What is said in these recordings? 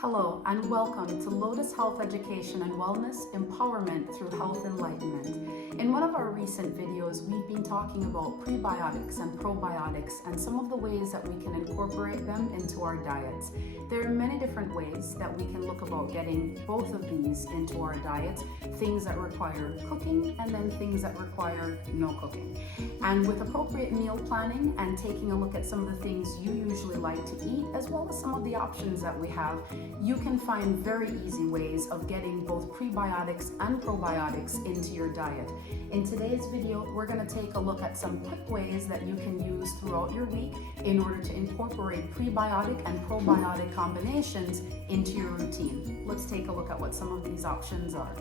Hello and welcome to Lotus Health Education and Wellness Empowerment through Health Enlightenment. In one of our recent videos, we've been talking about prebiotics and probiotics and some of the ways that we can incorporate them into our diets. There are many different ways that we can look about getting both of these into our diets, things that require cooking and then things that require no cooking. And with appropriate meal planning and taking a look at some of the things you usually like to eat, as well as some of the options that we have, you can find very easy ways of getting both prebiotics and probiotics into your diet. In today's video, we're going to take a look at some quick ways that you can use throughout your week in order to incorporate prebiotic and probiotic combinations into your routine. Let's take a look at what some of these options are.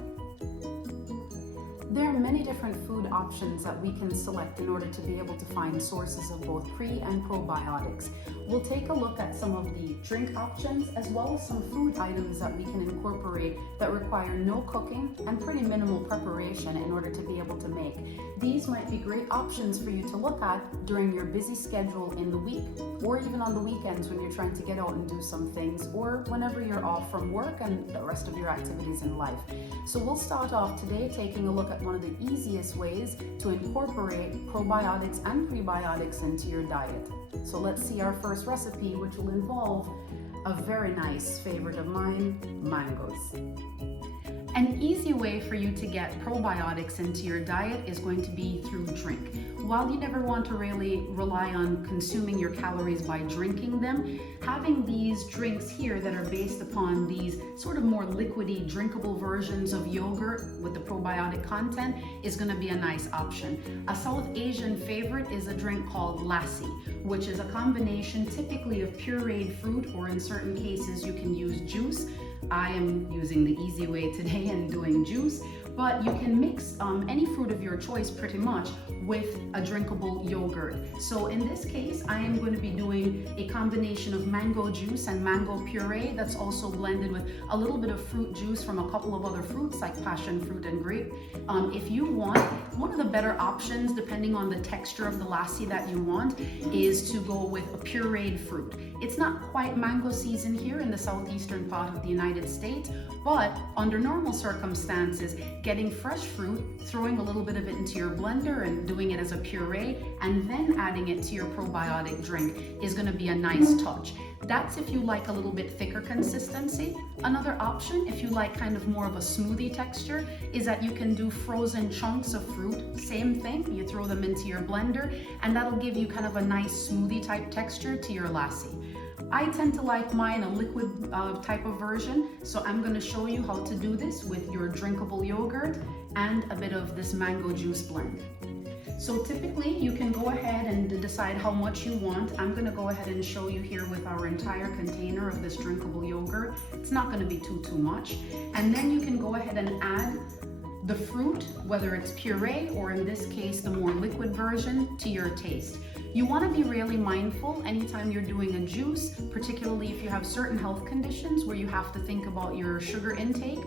There are many different food options that we can select in order to be able to find sources of both pre and probiotics. We'll take a look at some of the drink options as well as some food items that we can incorporate that require no cooking and pretty minimal preparation in order to be able to make. These might be great options for you to look at during your busy schedule in the week, or even on the weekends when you're trying to get out and do some things, or whenever you're off from work and the rest of your activities in life. So we'll start off today taking a look at one of the easiest ways to incorporate probiotics and prebiotics into your diet. So let's see our first recipe, which will involve a very nice favorite of mine, mangoes. An easy way for you to get probiotics into your diet is going to be through drink. While you never want to really rely on consuming your calories by drinking them, having these drinks here that are based upon these sort of more liquidy, drinkable versions of yogurt with the probiotic content is going to be a nice option. A South Asian favorite is a drink called Lassi, which is a combination typically of pureed fruit, or in certain cases you can use juice. I am using the easy way today and doing juice, but you can mix any fruit of your choice pretty much with a drinkable yogurt. So in this case, I am going to be doing a combination of mango juice and mango puree that's also blended with a little bit of fruit juice from a couple of other fruits like passion fruit and grape. If you want, one of the better options, depending on the texture of the lassi that you want, is to go with a pureed fruit. It's not quite mango season here in the southeastern part of the United States, but under normal circumstances, getting fresh fruit, throwing a little bit of it into your blender and doing it as a puree, and then adding it to your probiotic drink is going to be a nice touch. That's if you like a little bit thicker consistency. Another option, if you like kind of more of a smoothie texture, is that you can do frozen chunks of fruit. Same thing, you throw them into your blender, and that'll give you kind of a nice smoothie type texture to your lassi. I tend to like mine a liquid type of version, so I'm going to show you how to do this with your drinkable yogurt and a bit of this mango juice blend. So typically you can go ahead and decide how much you want. I'm going to go ahead and show you here with our entire container of this drinkable yogurt. It's not going to be too much. And then you can go ahead and add the fruit, whether it's puree or in this case the more liquid version, to your taste. You want to be really mindful anytime you're doing a juice, particularly if you have certain health conditions where you have to think about your sugar intake.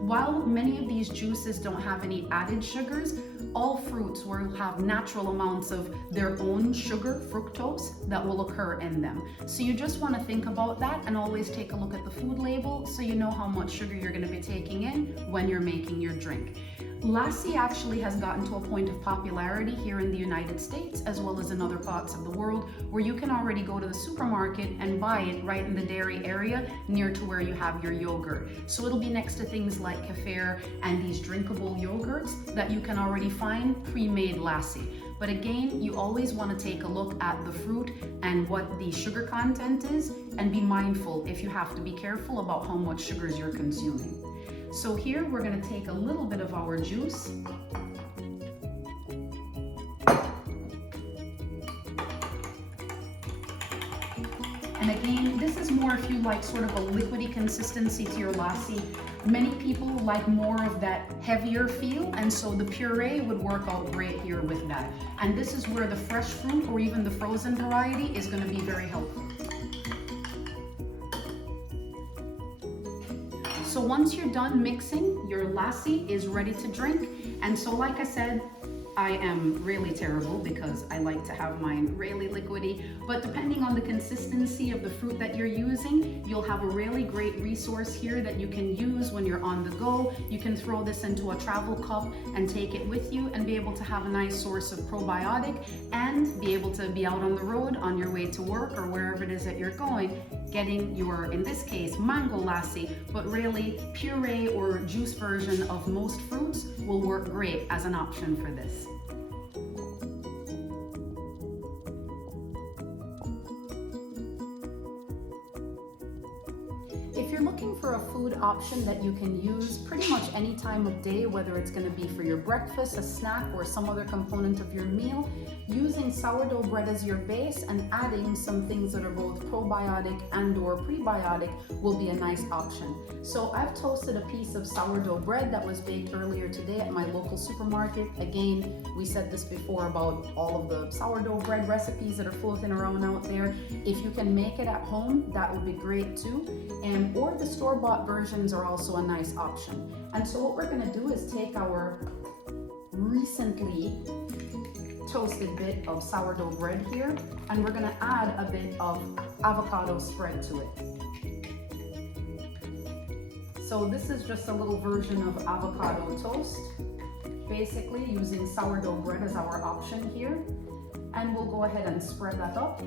While many of these juices don't have any added sugars, all fruits will have natural amounts of their own sugar, fructose, that will occur in them. So you just want to think about that and always take a look at the food label so you know how much sugar you're going to be taking in when you're making your drink. Lassi actually has gotten to a point of popularity here in the United States as well as in other parts of the world, where you can already go to the supermarket and buy it right in the dairy area near to where you have your yogurt. So it'll be next to things like kefir and these drinkable yogurts that you can already find pre-made Lassi. But again, you always want to take a look at the fruit and what the sugar content is, and be mindful if you have to be careful about how much sugars you're consuming. So here we're going to take a little bit of our juice and again, this is more if you like sort of a liquidy consistency to your lassi. Many people like more of that heavier feel, and so the puree would work out great here with that. And this is where the fresh fruit or even the frozen variety is going to be very helpful. So once you're done mixing, your lassi is ready to drink. And so like I said, I am really terrible because I like to have mine really liquidy, but depending on the consistency of the fruit that you're using, you'll have a really great resource here that you can use when you're on the go. You can throw this into a travel cup and take it with you and be able to have a nice source of probiotic and be able to be out on the road on your way to work or wherever it is that you're going, getting your, in this case, mango lassi, but really puree or juice version of most fruits will work great as an option for this. If you're looking for a food option that you can use pretty much any time of day, whether it's going to be for your breakfast, a snack, or some other component of your meal, using sourdough bread as your base and adding some things that are both probiotic and or prebiotic will be a nice option. So I've toasted a piece of sourdough bread that was baked earlier today at my local supermarket. Again, we said this before about all of the sourdough bread recipes that are floating around out there. If you can make it at home, that would be great too. Or the store-bought versions are also a nice option. And so what we're going to do is take our recently toasted bit of sourdough bread here, and we're going to add a bit of avocado spread to it. So this is just a little version of avocado toast, basically using sourdough bread as our option here. And we'll go ahead and spread that up.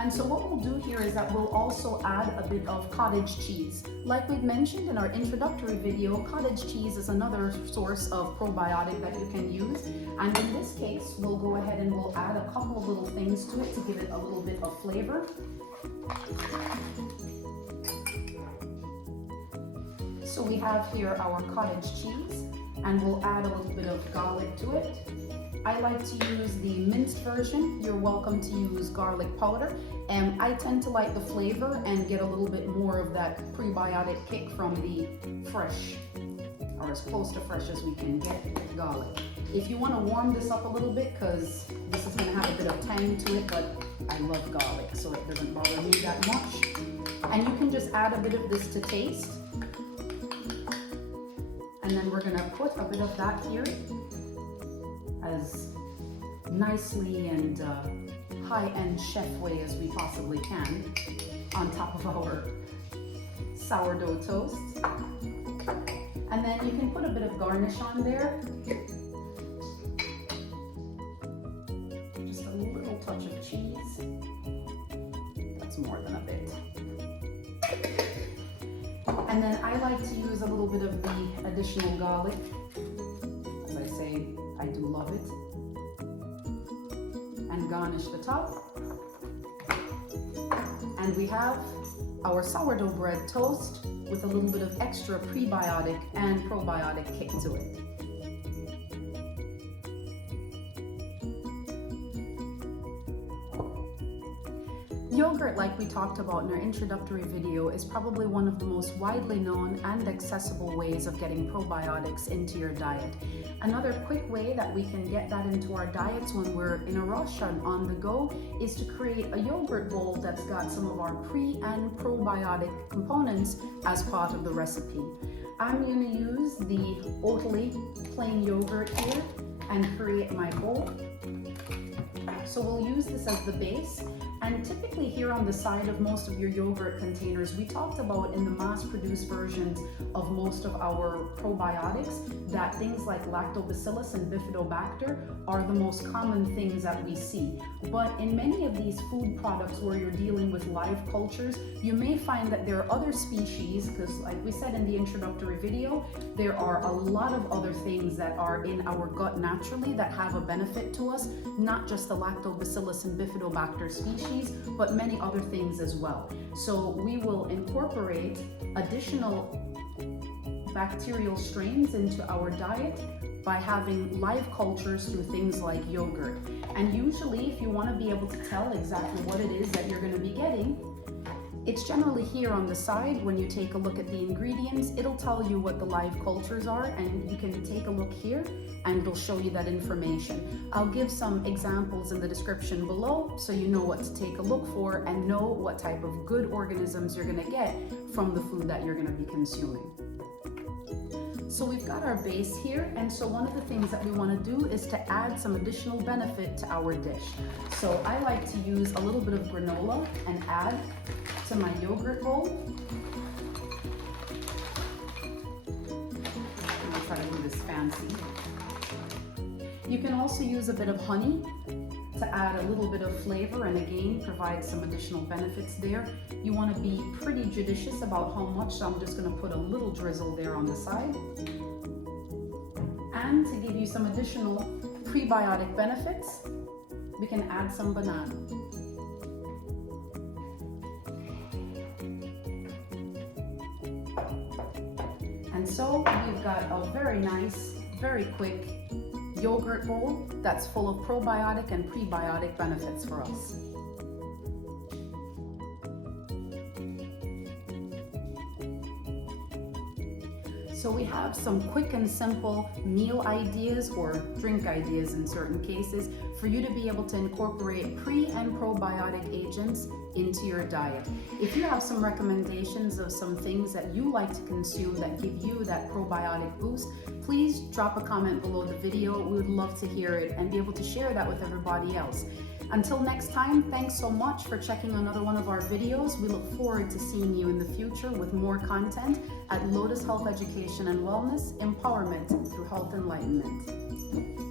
And so what we'll do here is that we'll also add a bit of cottage cheese. Like we've mentioned in our introductory video, cottage cheese is another source of probiotic that you can use. And in this case, we'll go ahead and we'll add a couple of little things to it to give it a little bit of flavor. So we have here our cottage cheese, and we'll add a little bit of garlic to it. I like to use the minced version. You're welcome to use garlic powder. I tend to like the flavor and get a little bit more of that prebiotic kick from the fresh, or as close to fresh as we can get, garlic. If you want to warm this up a little bit, because this is going to have a bit of tang to it, but I love garlic, so it doesn't bother me that much. And you can just add a bit of this to taste. And then we're going to put a bit of that here as nicely and high-end chef way as we possibly can on top of our sourdough toast. And then you can put a bit of garnish on there. Just a little touch of cheese. That's more than a bit. And then I like to use a little bit of the additional garlic. As I say, I do love it. And garnish the top. And we have our sourdough bread toast with a little bit of extra prebiotic and probiotic kick to it. Yogurt, like we talked about in our introductory video, is probably one of the most widely known and accessible ways of getting probiotics into your diet. Another quick way that we can get that into our diets when we're in a rush and on the go is to create a yogurt bowl that's got some of our pre and probiotic components as part of the recipe. I'm going to use the Oatly plain yogurt here and create my bowl. So we'll use this as the base. And typically here on the side of most of your yogurt containers, we talked about in the mass-produced versions of most of our probiotics that things like lactobacillus and bifidobacter are the most common things that we see. But in many of these food products where you're dealing with live cultures, you may find that there are other species, because like we said in the introductory video, there are a lot of other things that are in our gut naturally that have a benefit to us, not just the lactobacillus and bifidobacter species, but many other things as well. So we will incorporate additional bacterial strains into our diet by having live cultures through things like yogurt. And usually, if you want to be able to tell exactly what it is that you're going to be getting, it's generally here on the side. When you take a look at the ingredients, it'll tell you what the live cultures are, and you can take a look here and it'll show you that information. I'll give some examples in the description below so you know what to take a look for and know what type of good organisms you're going to get from the food that you're going to be consuming. So we've got our base here, and so one of the things that we want to do is to add some additional benefit to our dish. So I like to use a little bit of granola and add to my yogurt bowl. I'm gonna try to do this fancy. You can also use a bit of honey to add a little bit of flavor and again provide some additional benefits there. You want to be pretty judicious about how much, so I'm just going to put a little drizzle there on the side. And to give you some additional prebiotic benefits, we can add some banana. And so we've got a very nice, very quick yogurt bowl that's full of probiotic and prebiotic benefits for us. So we have some quick and simple meal ideas or drink ideas in certain cases for you to be able to incorporate pre and probiotic agents into your diet. If you have some recommendations of some things that you like to consume that give you that probiotic boost, please drop a comment below the video. We would love to hear it and be able to share that with everybody else. Until next time, thanks so much for checking another one of our videos. We look forward to seeing you in the future with more content at Lotus Health Education and Wellness, Empowerment through Health Enlightenment.